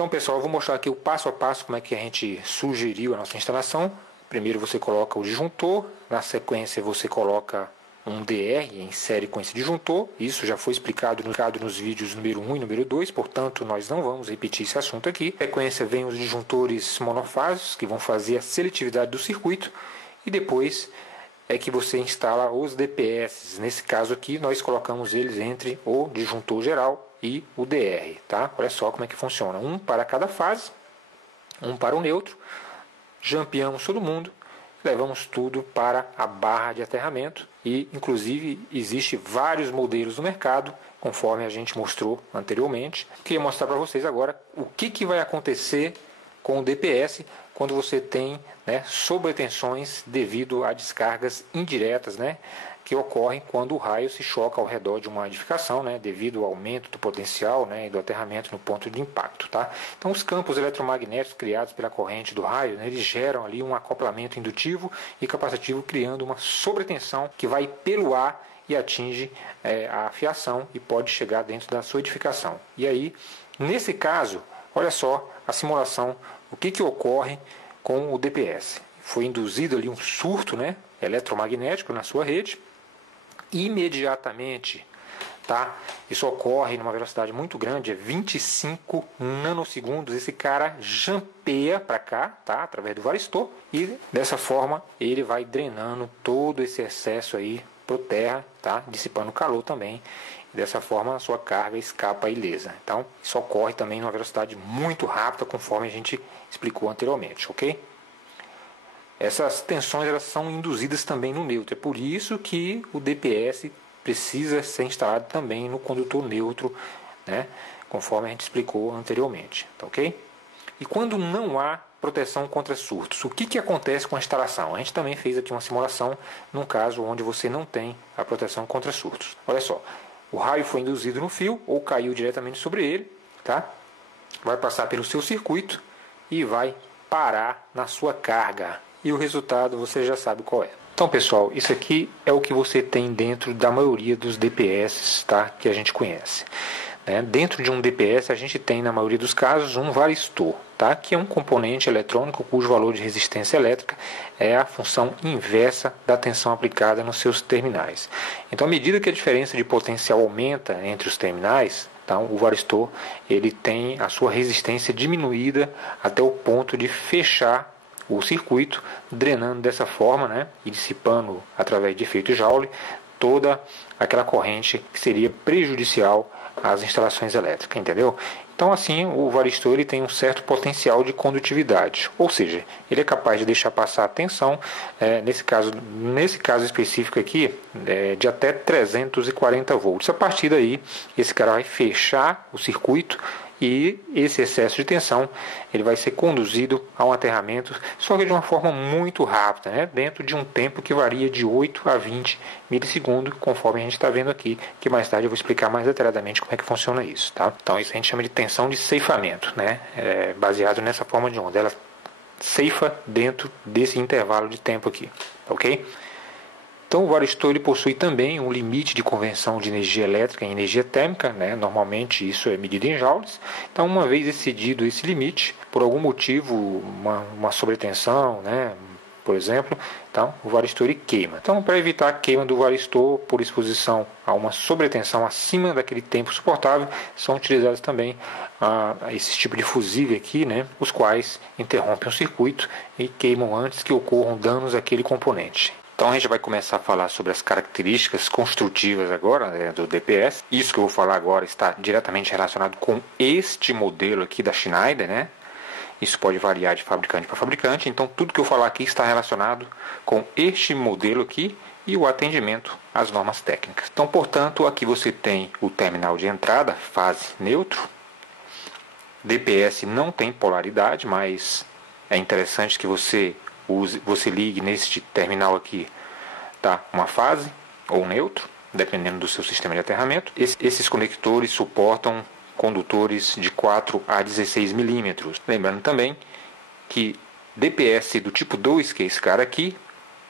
Então, pessoal, eu vou mostrar aqui o passo a passo como é que a gente sugeriu a nossa instalação. Primeiro você coloca o disjuntor, na sequência você coloca um DR em série com esse disjuntor. Isso já foi explicado nos vídeos número 1 e número 2, portanto nós não vamos repetir esse assunto aqui. Na sequência vem os disjuntores monofásicos, que vão fazer a seletividade do circuito, e depois é que você instala os DPS. Nesse caso aqui nós colocamos eles entre o disjuntor geral e o DR, tá? Olha só como é que funciona, um para cada fase, um para o neutro, jampeamos todo mundo, levamos tudo para a barra de aterramento e inclusive existe vários modelos no mercado, conforme a gente mostrou anteriormente. Queria mostrar para vocês agora o que vai acontecer com o DPS quando você tem, né, sobretensões devido a descargas indiretas, né, que ocorrem quando o raio se choca ao redor de uma edificação, né, devido ao aumento do potencial, né, e do aterramento no ponto de impacto. Tá? Então, os campos eletromagnéticos criados pela corrente do raio, né, eles geram ali um acoplamento indutivo e capacitivo, criando uma sobretensão que vai pelo ar e atinge a fiação e pode chegar dentro da sua edificação. E aí, nesse caso, olha só a simulação, o que ocorre com o DPS. Foi induzido ali um surto, né, eletromagnético na sua rede. Imediatamente, tá? Isso ocorre numa velocidade muito grande, é 25 nanosegundos. Esse cara jampeia para cá, tá? Através do varistor, e dessa forma ele vai drenando todo esse excesso aí para terra, tá? Dissipando calor também. Dessa forma a sua carga escapa ilesa. Então isso ocorre também numa velocidade muito rápida, conforme a gente explicou anteriormente, ok? Essas tensões elas são induzidas também no neutro. É por isso que o DPS precisa ser instalado também no condutor neutro, né? Conforme a gente explicou anteriormente. Tá, ok? E quando não há proteção contra surtos, o que acontece com a instalação? A gente também fez aqui uma simulação num caso onde você não tem a proteção contra surtos. Olha só, o raio foi induzido no fio ou caiu diretamente sobre ele, tá? Vai passar pelo seu circuito e vai parar na sua carga. E o resultado você já sabe qual é. Então, pessoal, isso aqui é o que você tem dentro da maioria dos DPS, tá, que a gente conhece. Dentro de um DPS a gente tem, na maioria dos casos, um varistor, tá, que é um componente eletrônico cujo valor de resistência elétrica é a função inversa da tensão aplicada nos seus terminais. Então, à medida que a diferença de potencial aumenta entre os terminais, então, o varistor ele tem a sua resistência diminuída até o ponto de fechar o circuito, drenando dessa forma, né, e dissipando através de efeito Joule toda aquela corrente que seria prejudicial às instalações elétricas, entendeu? Então, assim, o varistor ele tem um certo potencial de condutividade, ou seja, ele é capaz de deixar passar a tensão, nesse caso específico aqui, de até 340 volts. A partir daí, esse cara vai fechar o circuito e esse excesso de tensão ele vai ser conduzido a um aterramento, só que de uma forma muito rápida, né? Dentro de um tempo que varia de 8 a 20 milissegundos, conforme a gente está vendo aqui, que mais tarde eu vou explicar mais detalhadamente como é que funciona isso. Tá? Então isso a gente chama de tensão de ceifamento, né? Baseado nessa forma de onda. Ela ceifa dentro desse intervalo de tempo aqui, ok? Então, o varistor ele possui também um limite de conversão de energia elétrica em energia térmica, né? Normalmente isso é medido em joules. Então, uma vez excedido esse limite, por algum motivo, uma sobretensão, né? Por exemplo, então, o varistor ele queima. Então, para evitar a queima do varistor por exposição a uma sobretensão acima daquele tempo suportável, são utilizados também esse tipo de fusível aqui, né? Os quais interrompem o circuito e queimam antes que ocorram danos àquele componente. Então a gente vai começar a falar sobre as características construtivas agora, né, do DPS. Isso que eu vou falar agora está diretamente relacionado com este modelo aqui da Schneider, né? Isso pode variar de fabricante para fabricante, então tudo que eu falar aqui está relacionado com este modelo aqui e o atendimento às normas técnicas. Então, portanto, aqui você tem o terminal de entrada, fase neutro. DPS não tem polaridade, mas é interessante que você ligue neste terminal aqui, tá, uma fase ou neutro, dependendo do seu sistema de aterramento. Esses conectores suportam condutores de 4 a 16 milímetros. Lembrando também que DPS do tipo 2, que é esse cara aqui,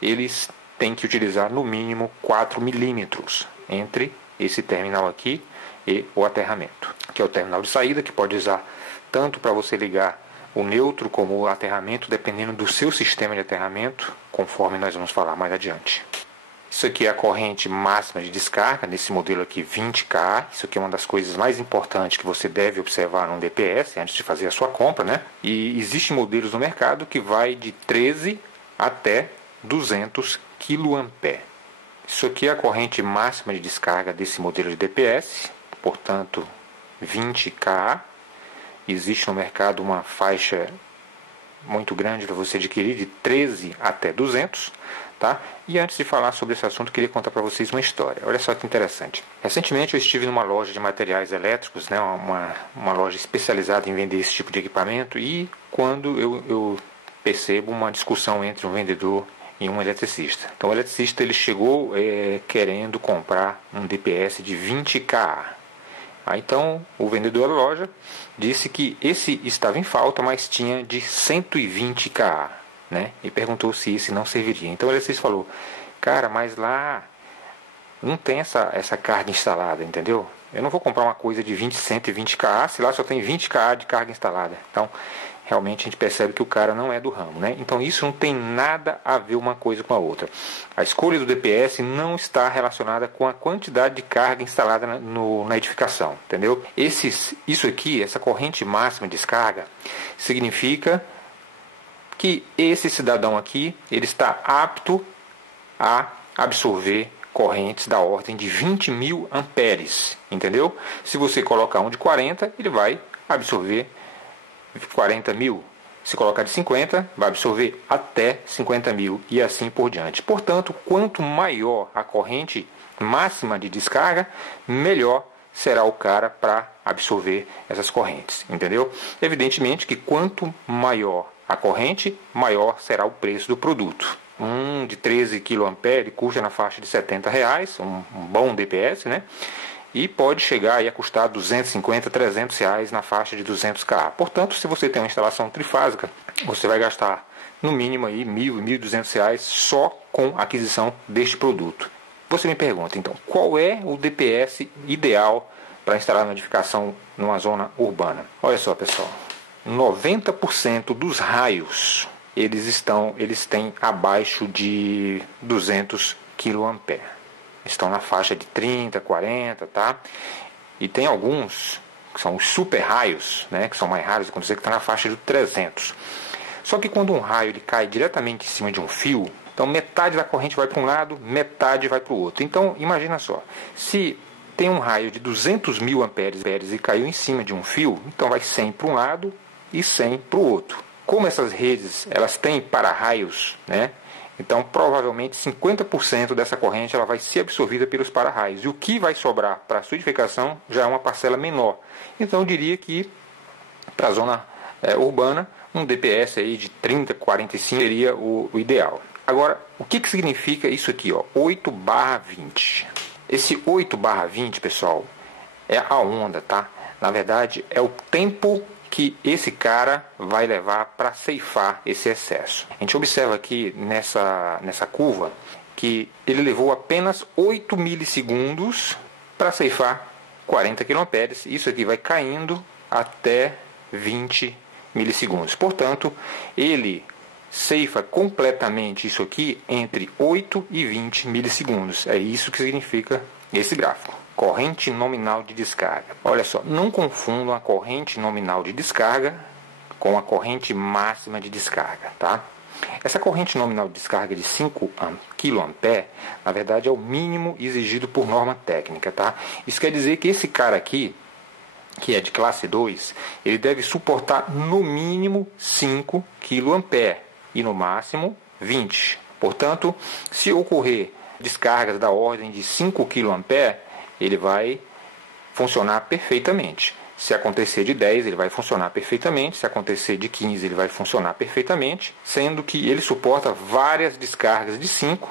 eles têm que utilizar no mínimo 4 milímetros entre esse terminal aqui e o aterramento, que é o terminal de saída, que pode usar tanto para você ligar o neutro como o aterramento, dependendo do seu sistema de aterramento, conforme nós vamos falar mais adiante. Isso aqui é a corrente máxima de descarga, nesse modelo aqui 20K. Isso aqui é uma das coisas mais importantes que você deve observar num DPS antes de fazer a sua compra, né? E existem modelos no mercado que vai de 13 até 200 kA. Isso aqui é a corrente máxima de descarga desse modelo de DPS, portanto 20K. Existe no mercado uma faixa muito grande para você adquirir, de 13 até 200, tá? E antes de falar sobre esse assunto, queria contar para vocês uma história. Olha só que interessante. Recentemente eu estive numa loja de materiais elétricos, né? Uma loja especializada em vender esse tipo de equipamento, e quando eu percebo uma discussão entre um vendedor e um eletricista. Então o eletricista ele chegou querendo comprar um DPS de 20K. Então o vendedor da loja disse que esse estava em falta, mas tinha de 120K, né? E perguntou se esse não serviria. Então o eletricista falou: cara, mas lá não tem essa carga instalada, entendeu? Eu não vou comprar uma coisa de 120K se lá só tem 20K de carga instalada. Então realmente a gente percebe que o cara não é do ramo, né? Então isso não tem nada a ver uma coisa com a outra. A escolha do DPS não está relacionada com a quantidade de carga instalada na edificação, entendeu? Isso aqui, essa corrente máxima de descarga, significa que esse cidadão aqui, ele está apto a absorver correntes da ordem de 20.000 amperes, entendeu? Se você colocar um de 40, ele vai absorver 40.000. Se colocar de 50, vai absorver até 50.000 e assim por diante. Portanto, quanto maior a corrente máxima de descarga, melhor será o cara para absorver essas correntes, entendeu? Evidentemente que quanto maior a corrente, maior será o preço do produto. Um de 13 kA custa na faixa de R$70, um bom DPS, né? E pode chegar aí a custar R$250, R$300 na faixa de 200K. Portanto, se você tem uma instalação trifásica, você vai gastar no mínimo aí R$1.000, R$1.200 só com a aquisição deste produto. Você me pergunta, então, qual é o DPS ideal para instalar uma edificação numa zona urbana? Olha só, pessoal, 90% dos raios eles têm abaixo de 200 kA. Estão na faixa de 30, 40, tá? E tem alguns que são os super raios, né, que são mais raros de acontecer, que estão na faixa de 300. Só que quando um raio ele cai diretamente em cima de um fio, então metade da corrente vai para um lado, metade vai para o outro. Então imagina só, se tem um raio de 200.000 amperes e caiu em cima de um fio, então vai 100 para um lado e 100 para o outro. Como essas redes elas têm para-raios, né? Então, provavelmente 50% dessa corrente ela vai ser absorvida pelos para-raios. E o que vai sobrar para a sua edificação já é uma parcela menor. Então, eu diria que para a zona urbana, um DPS aí de 30, 45 seria o ideal. Agora, o que significa isso aqui, ó, 8/20? Esse 8/20, pessoal, é a onda, tá? Na verdade, é o tempo que esse cara vai levar para ceifar esse excesso. A gente observa aqui nessa curva que ele levou apenas 8 milissegundos para ceifar 40 kA. Isso aqui vai caindo até 20 milissegundos. Portanto, ele ceifa completamente isso aqui entre 8 e 20 milissegundos. É isso que significa esse gráfico. Corrente nominal de descarga. Olha só, não confundam a corrente nominal de descarga com a corrente máxima de descarga, tá? Essa corrente nominal de descarga de 5 kA, na verdade, é o mínimo exigido por norma técnica, tá? Isso quer dizer que esse cara aqui, que é de classe 2, ele deve suportar no mínimo 5 kA e no máximo 20. Portanto, se ocorrer descargas da ordem de 5 kA, ele vai funcionar perfeitamente. Se acontecer de 10, ele vai funcionar perfeitamente. Se acontecer de 15, ele vai funcionar perfeitamente, sendo que ele suporta várias descargas de 5,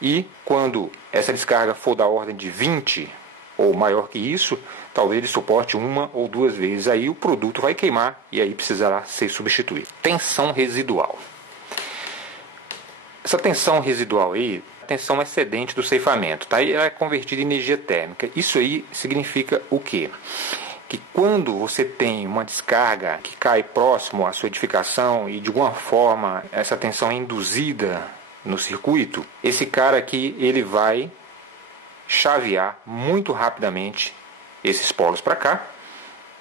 e quando essa descarga for da ordem de 20 ou maior que isso, talvez ele suporte uma ou duas vezes. Aí o produto vai queimar e aí precisará ser substituído. Tensão residual. Essa tensão residual aí, tensão excedente do ceifamento, tá? E ela é convertida em energia térmica. Isso aí significa o quê? que quando você tem uma descarga que cai próximo à sua edificação e de alguma forma essa tensão é induzida no circuito, esse cara aqui ele vai chavear muito rapidamente esses polos para cá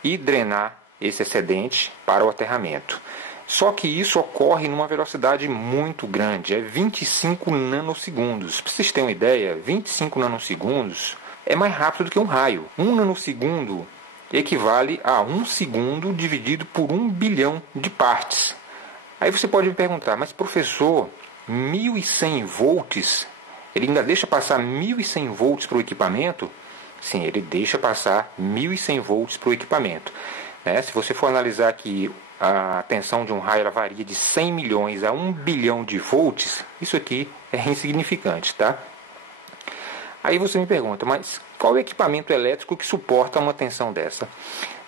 e drenar esse excedente para o aterramento. Só que isso ocorre numa velocidade muito grande, é 25 nanosegundos. Para vocês terem uma ideia, 25 nanosegundos é mais rápido do que um raio. 1 nanosegundo equivale a 1 segundo dividido por 1 bilhão de partes. Aí você pode me perguntar, mas professor, 1100 volts, ele ainda deixa passar 1100 volts para o equipamento? Sim, ele deixa passar 1100 volts para o equipamento. Se você for analisar que a tensão de um raio ela varia de 100 milhões a 1 bilhão de volts, isso aqui é insignificante, tá? Aí você me pergunta, mas qual é o equipamento elétrico que suporta uma tensão dessa?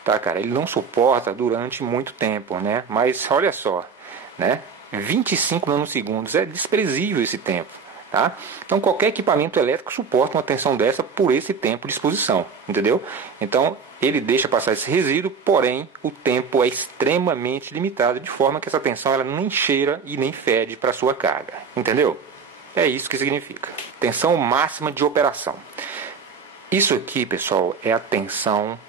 Tá, cara, ele não suporta durante muito tempo, né? Mas olha só, né? 25 nanosegundos é desprezível esse tempo, tá? Então qualquer equipamento elétrico suporta uma tensão dessa por esse tempo de exposição, entendeu? Então ele deixa passar esse resíduo, porém o tempo é extremamente limitado, de forma que essa tensão ela nem cheira e nem fede para a sua carga, entendeu? É isso que significa. Tensão máxima de operação. Isso aqui, pessoal, é a tensão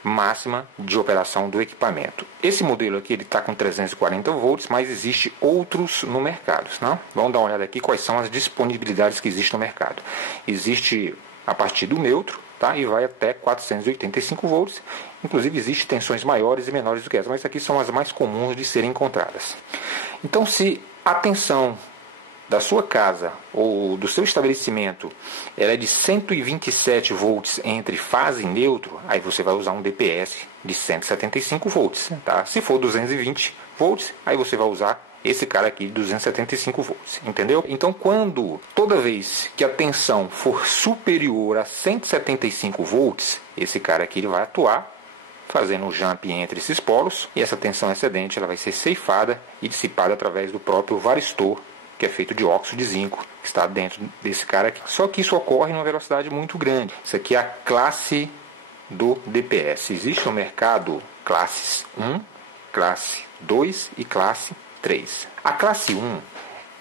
máxima de operação do equipamento. Esse modelo aqui ele está com 340 volts, mas existe outros no mercado, né? Vamos dar uma olhada aqui quais são as disponibilidades que existem no mercado. Existe a partir do neutro, tá? E vai até 485 volts. Inclusive existe tensões maiores e menores do que essa, mas aqui são as mais comuns de serem encontradas. Então, se a tensão da sua casa ou do seu estabelecimento ela é de 127 volts entre fase e neutro, aí você vai usar um DPS de 175 volts, tá? Se for 220 volts, aí você vai usar esse cara aqui de 275 volts, entendeu? Então, toda vez que a tensão for superior a 175 volts, esse cara aqui ele vai atuar fazendo um jump entre esses polos, e essa tensão excedente ela vai ser ceifada e dissipada através do próprio varistor, que é feito de óxido de zinco, que está dentro desse cara aqui. Só que isso ocorre em uma velocidade muito grande. Isso aqui é a classe do DPS. Existe no mercado classes 1, classe 2 e classe 3. A classe 1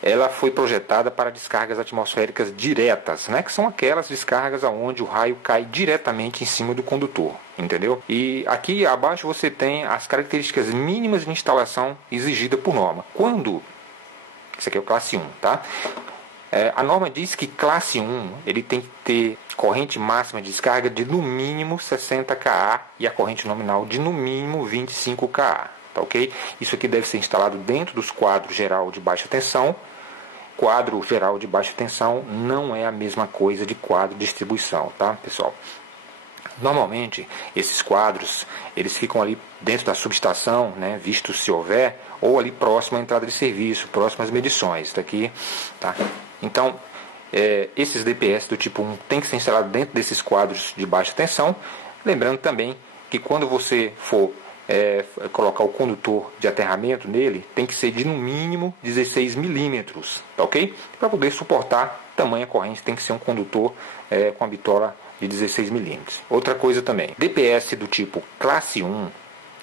ela foi projetada para descargas atmosféricas diretas, né? Que são aquelas descargas onde o raio cai diretamente em cima do condutor, entendeu? E aqui abaixo você tem as características mínimas de instalação exigida por norma. Isso aqui é o classe 1, tá? A norma diz que classe 1 ele tem que ter corrente máxima de descarga de no mínimo 60 kA e a corrente nominal de no mínimo 25 kA, tá ok? Isso aqui deve ser instalado dentro dos quadros geral de baixa tensão. Quadro geral de baixa tensão não é a mesma coisa de quadro de distribuição, tá, pessoal? Normalmente, esses quadros, eles ficam ali dentro da subestação, né, visto se houver, ou ali próximo à entrada de serviço, próximo às medições, daqui, tá? Então, esses DPS do tipo 1 tem que ser instalado dentro desses quadros de baixa tensão, lembrando também que quando você for colocar o condutor de aterramento nele, tem que ser de no mínimo 16 milímetros, tá ok? Para poder suportar tamanha corrente, tem que ser um condutor com a bitola de 16 milímetros. Outra coisa também, DPS do tipo classe 1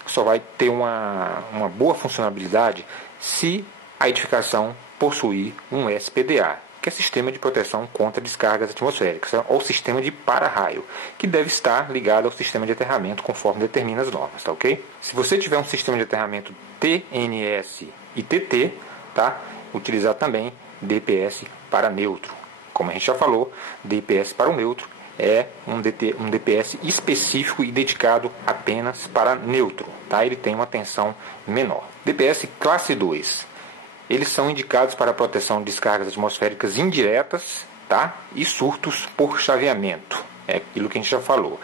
só vai ter uma boa funcionalidade se a edificação possuir um SPDA, que é Sistema de Proteção contra Descargas Atmosféricas, ou Sistema de Para-raio, que deve estar ligado ao sistema de aterramento conforme determina as normas, tá ok? Se você tiver um sistema de aterramento TNS e TT, tá? Utilizar também DPS para neutro. Como a gente já falou, DPS para o neutro é um DPS específico e dedicado apenas para neutro, tá? Ele tem uma tensão menor. DPS classe 2, eles são indicados para a proteção de descargas atmosféricas indiretas, tá? E surtos por chaveamento. É aquilo que a gente já falou.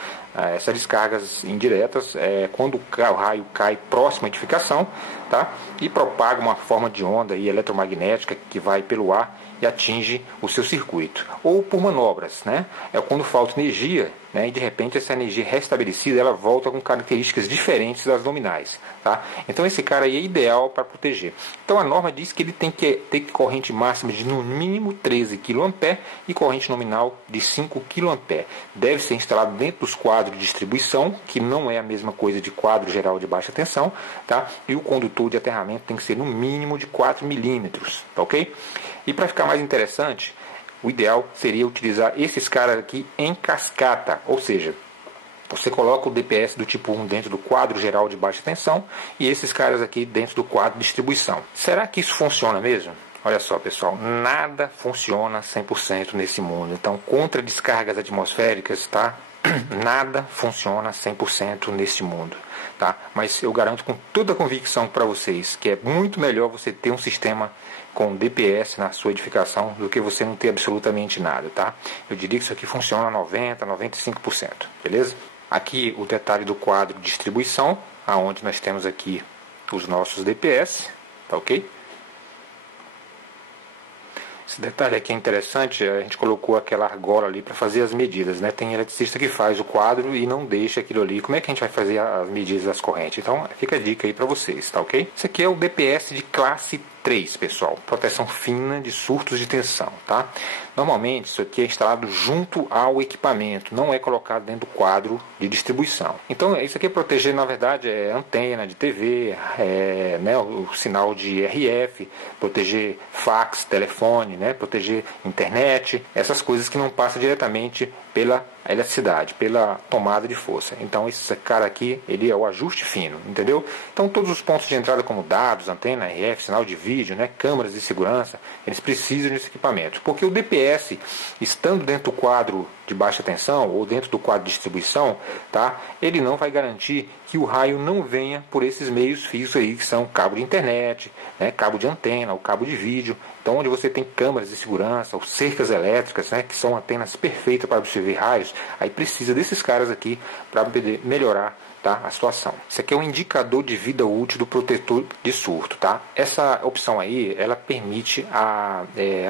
Essas descargas indiretas é quando o raio cai próximo à edificação, tá? E propaga uma forma de onda aí eletromagnética que vai pelo ar e atinge o seu circuito. Ou por manobras, né? É quando falta energia, né? E de repente essa energia restabelecida ela volta com características diferentes das nominais. Tá? Então esse cara aí é ideal para proteger. Então a norma diz que ele tem que ter corrente máxima de no mínimo 13 kA e corrente nominal de 5 kA. Deve ser instalado dentro dos quadros de distribuição, que não é a mesma coisa de quadro geral de baixa tensão, tá? E o condutor de aterramento tem que ser no mínimo de 4 milímetros, tá ok? E para ficar mais interessante, o ideal seria utilizar esses caras aqui em cascata, ou seja, você coloca o DPS do tipo 1 dentro do quadro geral de baixa tensão e esses caras aqui dentro do quadro de distribuição. Será que isso funciona mesmo? Olha só, pessoal, nada funciona 100% nesse mundo. Então, contra descargas atmosféricas, tá? Nada funciona 100% neste mundo, tá? Mas eu garanto com toda a convicção para vocês que é muito melhor você ter um sistema com DPS na sua edificação do que você não ter absolutamente nada, tá? Eu diria que isso aqui funciona 90%, 95%, beleza? Aqui o detalhe do quadro de distribuição, aonde nós temos aqui os nossos DPS, tá ok? Esse detalhe aqui é interessante, a gente colocou aquela argola ali para fazer as medidas, né? Tem eletricista que faz o quadro e não deixa aquilo ali. Como é que a gente vai fazer as medidas das correntes? Então fica a dica aí para vocês, tá ok? Esse aqui é o DPS de classe 3, pessoal. Proteção fina de surtos de tensão, tá? Normalmente isso aqui é instalado junto ao equipamento, não é colocado dentro do quadro de distribuição. Então isso aqui é proteger, na verdade, antena de TV, né, o sinal de RF, proteger fax, telefone, né, proteger internet, essas coisas que não passam diretamente pela eletricidade, pela tomada de força. Então esse cara aqui, ele é o ajuste fino, entendeu? Então todos os pontos de entrada como dados, antena, RF, sinal de vídeo, né, câmeras de segurança, eles precisam desse equipamento. Porque o DPS, estando dentro do quadro de baixa tensão ou dentro do quadro de distribuição, tá, ele não vai garantir que o raio não venha por esses meios fios aí, que são cabo de internet, né, cabo de antena, o cabo de vídeo. Então onde você tem câmeras de segurança ou cercas elétricas, né, que são antenas perfeitas para absorver raios, aí precisa desses caras aqui para poder melhorar, tá, a situação. Isso aqui é um indicador de vida útil do protetor de surto, tá? Essa opção aí, ela permite a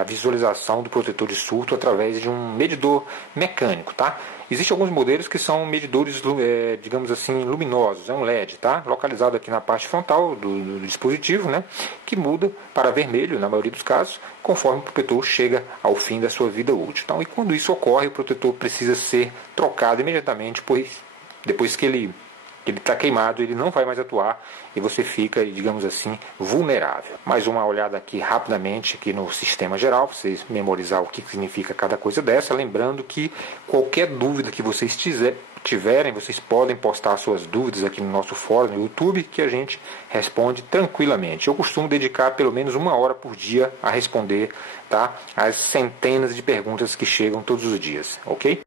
visualização do protetor de surto através de um medidor mecânico, tá? Existem alguns modelos que são medidores, digamos assim, luminosos, é um LED, tá? Localizado aqui na parte frontal do dispositivo, né? Que muda para vermelho, na maioria dos casos, conforme o protetor chega ao fim da sua vida útil. Então, e quando isso ocorre, o protetor precisa ser trocado imediatamente, pois depois que ele está queimado, ele não vai mais atuar e você fica, digamos assim, vulnerável. Mais uma olhada aqui rapidamente aqui no sistema geral, para vocês memorizar o que significa cada coisa dessa, lembrando que qualquer dúvida que vocês tiverem, vocês podem postar suas dúvidas aqui no nosso fórum no YouTube, que a gente responde tranquilamente. Eu costumo dedicar pelo menos 1 hora por dia a responder, tá, as centenas de perguntas que chegam todos os dias, ok?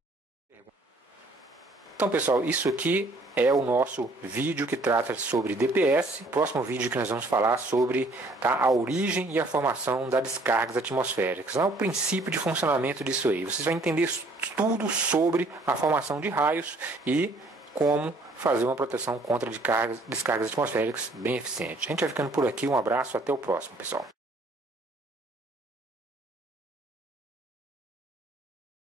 Então, pessoal, isso aqui é o nosso vídeo que trata sobre DPS. O próximo vídeo que nós vamos falar sobre, tá, a origem e a formação das descargas atmosféricas. O princípio de funcionamento disso aí. Vocês vão entender tudo sobre a formação de raios e como fazer uma proteção contra descargas atmosféricas bem eficiente. A gente vai ficando por aqui. Um abraço, até o próximo, pessoal.